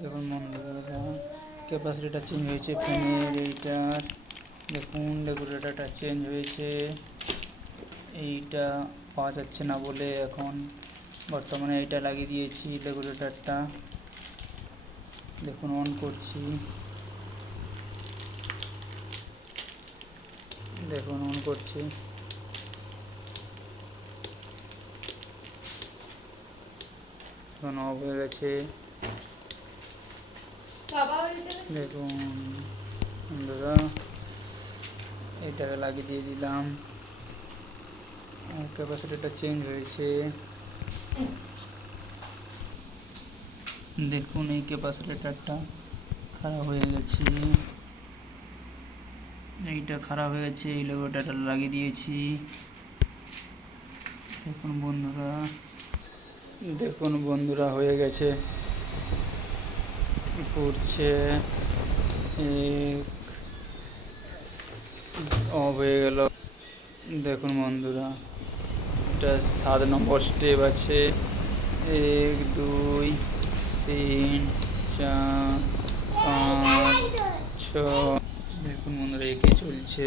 দেখুন বন্ধুরা, ক্যাপাসিটিটা চেঞ্জ হয়েছে ফ্যানের এইটার। দেখুন রেগুলেটরটা চেঞ্জ হয়েছে, এইটা পাওয়া যাচ্ছে না বলে এখন বর্তমানে এইটা লাগিয়ে দিয়েছি রেগুলেটরটা। দেখুন অন করছি, দেখুন অন করছি, এখন অফ হয়ে গেছে। দেখুন বন্ধুরা, এইটাকে লাগিয়ে দিয়ে দিলাম, ক্যাপাসিটিটা চেঞ্জ হয়েছে। দেখুন এই ক্যাপাসিটরটা খারাপ হয়ে গেছে, এইটা খারাপ হয়ে গেছে, এই রেগুলেটরটা লাগিয়ে দিয়েছি। দেখুন বন্ধুরা, দেখুন বন্ধুরা হয়ে গেছে, ঘুরছে, অফ হয়ে গেল। দেখুন বন্ধুরা, এটা 7 নম্বর স্টেপ আছে, 1 2 3 4 5 6। দেখুন বন্ধুরা এঁকে চলছে।